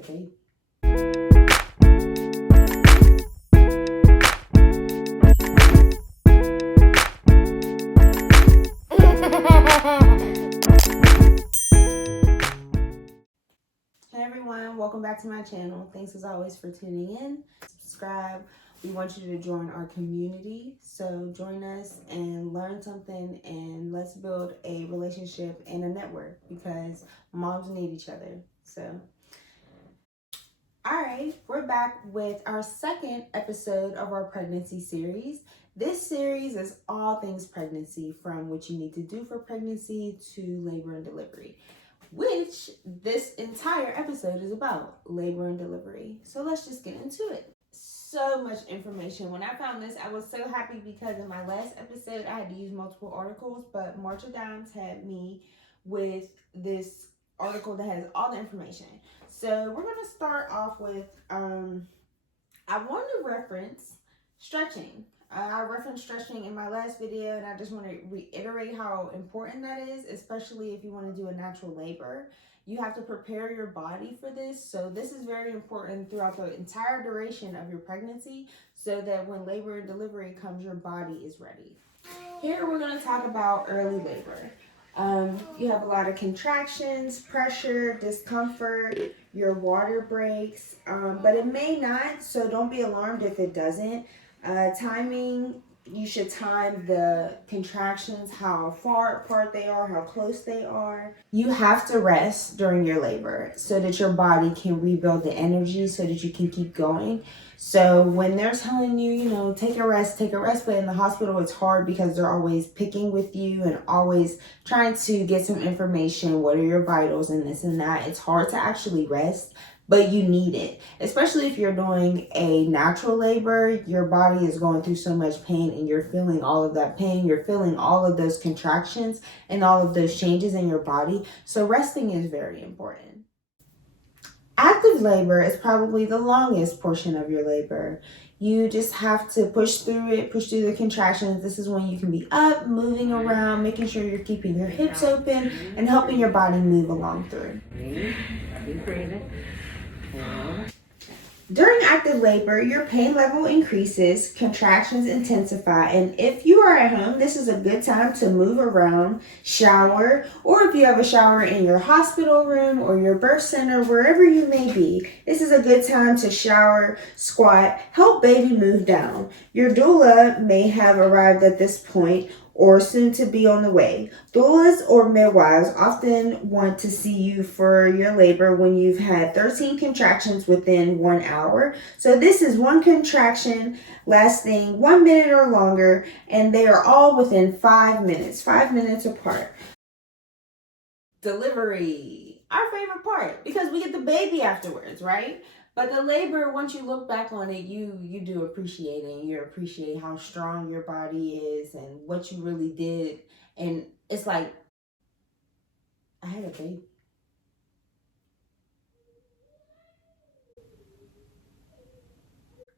a baby. Hey everyone, welcome back to my channel. Thanks as always for tuning in. Subscribe. We want you to join our community. So join us and learn something, and let's build a relationship and a network because moms need each other. So all right, we're back with our second episode of our pregnancy series. This series is all things pregnancy, from what you need to do for pregnancy to labor and delivery, which this entire episode is about, labor and delivery. So let's just get into it. So much information. When I found this, I was so happy because in my last episode, I had to use multiple articles, but Marsha Dimes had me with this article that has all the information. So we're going to start off with, I want to reference stretching. I referenced stretching in my last video, and I just want to reiterate how important that is, especially if you want to do a natural labor. You have to prepare your body for this. So this is very important throughout the entire duration of your pregnancy so that when labor and delivery comes, your body is ready. Here we're going to talk about early labor. You have a lot of contractions, pressure, discomfort, your water breaks, but it may not, so don't be alarmed if it doesn't. Timing, you should time the contractions, how far apart they are, how close they are. You have to rest during your labor so that your body can rebuild the energy so that you can keep going. So when they're telling you, take a rest, but in the hospital it's hard because they're always picking with you and always trying to get some information. What are your vitals and this and that? It's hard to actually rest, but you need it. Especially if you're doing a natural labor, your body is going through so much pain and you're feeling all of that pain. You're feeling all of those contractions and all of those changes in your body. So resting is very important. Active labor is probably the longest portion of your labor. You just have to push through it, push through the contractions. This is when you can be up, moving around, making sure you're keeping your hips open and helping your body move along through. During active labor, your pain level increases, contractions intensify, and if you are at home, this is a good time to move around, shower, or if you have a shower in your hospital room or your birth center, wherever you may be, this is a good time to shower, squat, help baby move down. Your doula may have arrived at this point or soon to be on the way. Doulas or midwives often want to see you for your labor when you've had 13 contractions within 1 hour. So this is one contraction lasting 1 minute or longer, and they are all within 5 minutes apart. Delivery, our favorite part, because we get the baby afterwards, right? But the labor, once you look back on it, you do appreciate it. You appreciate how strong your body is and what you really did. And it's like, I had a baby.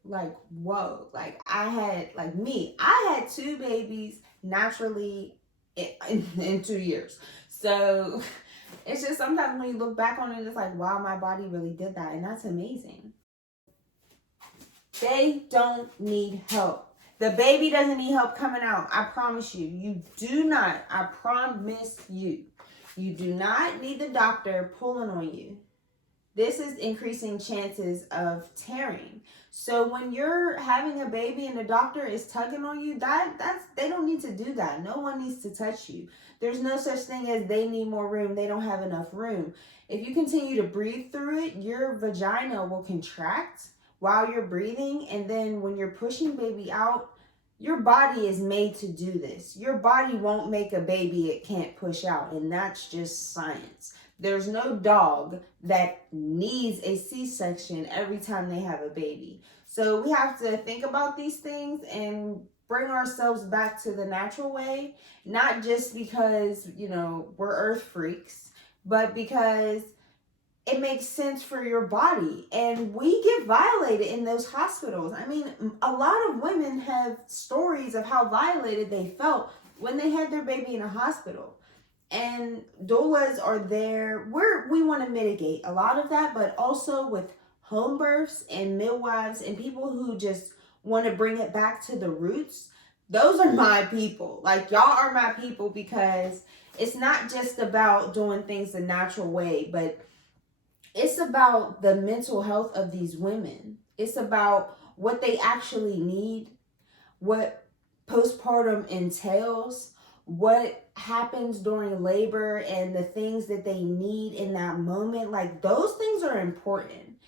Like, whoa. Like, I had 2 babies naturally in 2 years. So it's just sometimes when you look back on it, it's like, wow, my body really did that. And that's amazing. They don't need help. The baby doesn't need help coming out. I promise you. You do not. I promise you. You do not need the doctor pulling on you. This is increasing chances of tearing. So when you're having a baby and the doctor is tugging on you, they don't need to do that. No one needs to touch you. There's no such thing as they need more room. They don't have enough room. If you continue to breathe through it, your vagina will contract while you're breathing. And then when you're pushing baby out, your body is made to do this. Your body won't make a baby it can't push out. And that's just science. There's no dog that needs a C-section every time they have a baby. So we have to think about these things and bring ourselves back to the natural way, not just because, we're earth freaks, but because it makes sense for your body. And we get violated in those hospitals. I mean, a lot of women have stories of how violated they felt when they had their baby in a hospital. And doulas are there. We want to mitigate a lot of that, but also with home births and midwives and people who just want to bring it back to the roots. Those are my people. Like, y'all are my people, because it's not just about doing things the natural way, but it's about the mental health of these women. It's about what they actually need, what postpartum entails, what happens during labor, and the things that they need in that moment. Like, those things are important.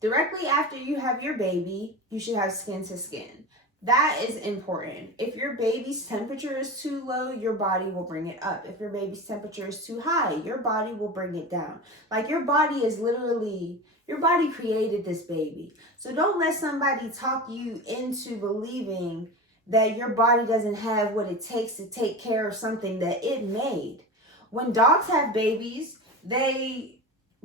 Directly after you have your baby, you should have skin to skin. That is important. If your baby's temperature is too low, your body will bring it up. If your baby's temperature is too high, your body will bring it down. Like, your body is literally, your body created this baby. So don't let somebody talk you into believing that your body doesn't have what it takes to take care of something that it made. When dogs have babies, they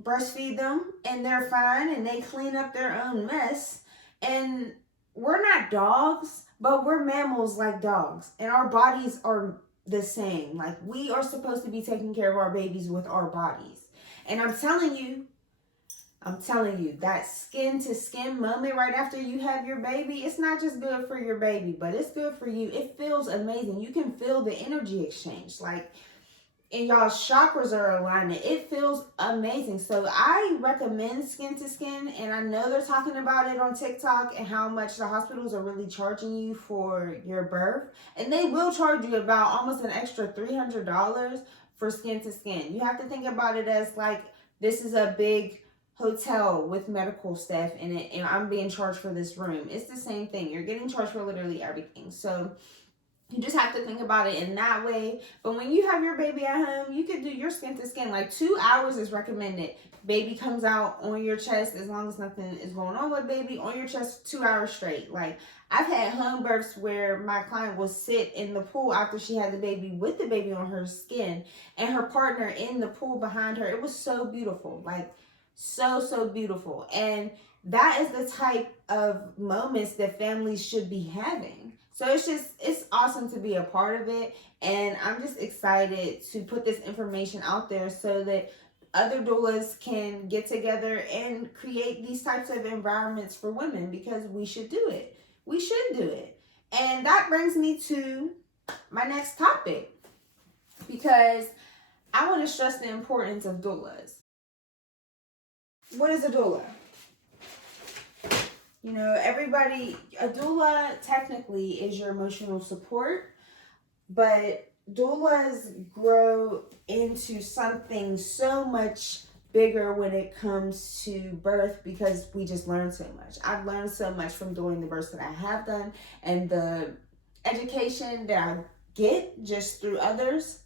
breastfeed them and they're fine and they clean up their own mess. And we're not dogs, but we're mammals like dogs, and our bodies are the same. Like, we are supposed to be taking care of our babies with our bodies. And I'm telling you, that skin to skin moment right after you have your baby, it's not just good for your baby, but it's good for you. It feels amazing. You can feel the energy exchange. Like, and y'all's chakras are aligning. It feels amazing. So I recommend skin to skin, and I know they're talking about it on TikTok and how much the hospitals are really charging you for your birth. And they will charge you about almost an extra $300 for skin to skin. You have to think about it as like, this is a big hotel with medical staff in it, and I'm being charged for this room. It's the same thing. You're getting charged for literally everything. So you just have to think about it in that way. But when you have your baby at home, you can do your skin to skin. Like, 2 hours is recommended. Baby comes out on your chest, as long as nothing is going on with baby, on your chest 2 hours straight. Like, I've had home births where my client will sit in the pool after she had the baby with the baby on her skin and her partner in the pool behind her. It was so beautiful. Like, so beautiful. And that is the type of moments that families should be having. So it's awesome to be a part of it. And I'm just excited to put this information out there so that other doulas can get together and create these types of environments for women, because we should do it. We should do it. And that brings me to my next topic, because I want to stress the importance of doulas. What is a doula? You know, everybody, a doula technically is your emotional support, but doulas grow into something so much bigger when it comes to birth, because we just learn so much. I've learned so much from doing the births that I have done, and the education that I get just through others.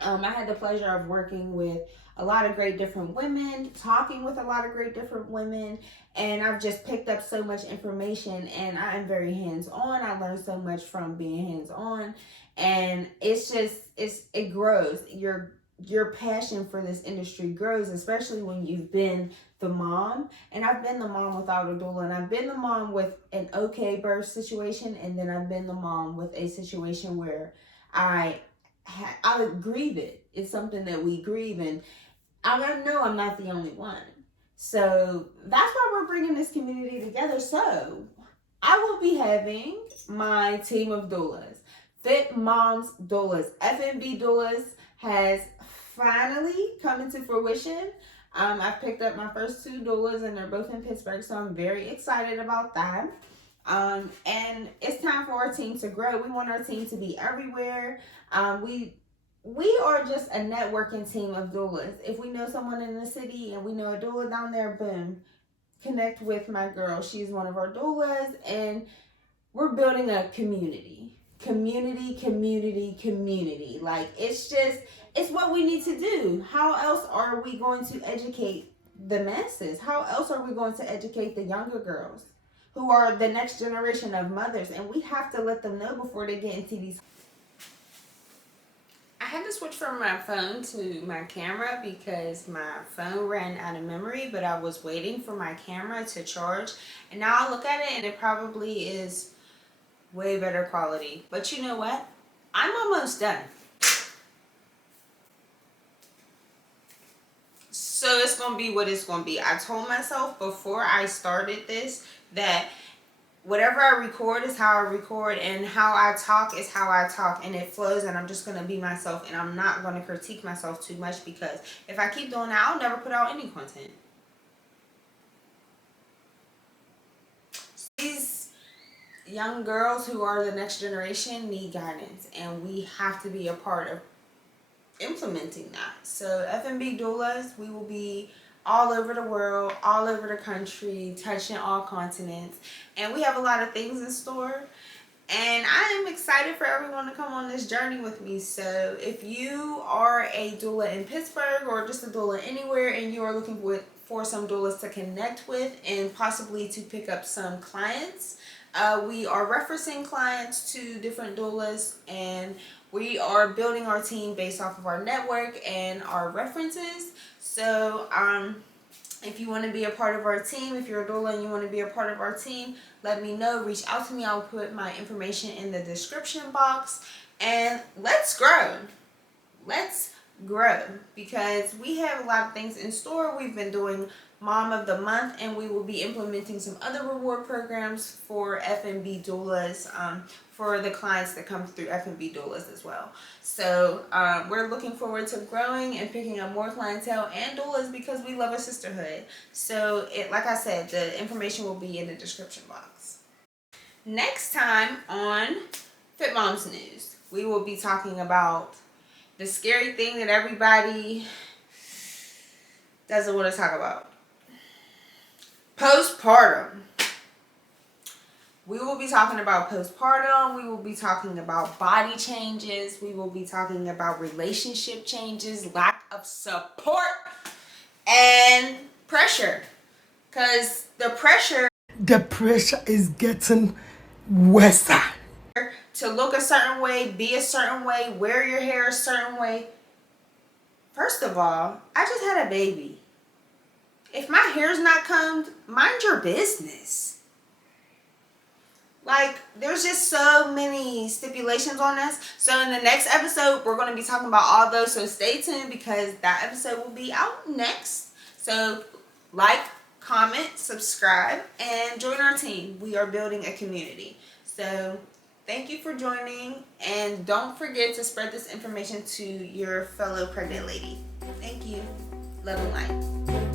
I had the pleasure of working with a lot of great different women, talking with a lot of great different women, and I've just picked up so much information, and I am very hands-on. I learned so much from being hands-on, and it grows. Your passion for this industry grows, especially when you've been the mom. And I've been the mom without a doula, and I've been the mom with an okay birth situation, and then I've been the mom with a situation where I grieve it. It's something that we grieve, and I know I'm not the only one. So that's why we're bringing this community together. So I will be having my team of doulas, Fit Moms Doulas. FMB Doulas has finally come into fruition. I've picked up my first 2 doulas, and they're both in Pittsburgh, so I'm very excited about that. And it's time for our team to grow. We want our team to be everywhere. We are just a networking team of doulas. If we know someone in the city and we know a doula down there, boom, connect with my girl. She's one of our doulas, and we're building a community. Like, it's what we need to do. How else are we going to educate the masses? How else are we going to educate the younger girls who are the next generation of mothers? And we have to let them know before they get into these. I had to switch from my phone to my camera because my phone ran out of memory, but I was waiting for my camera to charge. And now I look at it and it probably is way better quality. But you know what? I'm almost done. it's gonna be what it's gonna be. I told myself before I started this that whatever I record is how I record, and how I talk is how I talk, and it flows, and I'm just gonna be myself, and I'm not gonna critique myself too much, because if I keep doing that, I'll never put out any content. These young girls who are the next generation need guidance, and we have to be a part of implementing that. So F&B doulas, we will be all over the world, all over the country, touching all continents, and we have a lot of things in store, and I am excited for everyone to come on this journey with me. So if you are a doula in Pittsburgh, or just a doula anywhere, and you are looking for some doulas to connect with and possibly to pick up some clients, we are referencing clients to different doulas, and we are building our team based off of our network and our references. So if you want to be a part of our team, if you're a doula and you want to be a part of our team, let me know. Reach out to me. I'll put my information in the description box, and let's grow. Let's grow, because we have a lot of things in store. We've been doing Mom of the Month, and we will be implementing some other reward programs for F&B doulas, for the clients that come through F&B doulas as well. So we're looking forward to growing and picking up more clientele and doulas, because we love a sisterhood. So like I said, the information will be in the description box. Next time on Fit Moms News, we will be talking about the scary thing that everybody doesn't want to talk about. Postpartum. We will be talking about postpartum. We will be talking about body changes. We will be talking about relationship changes, lack of support, and pressure. Because the pressure is getting worse. To look a certain way, be a certain way, wear your hair a certain way. First of all, I just had a baby. If my hair's not combed, mind your business. Like, there's just so many stipulations on this. So in the next episode, we're going to be talking about all those. So stay tuned, because that episode will be out next. So like, comment, subscribe, and join our team. We are building a community. So thank you for joining, and don't forget to spread this information to your fellow pregnant lady. Thank you. Love and light.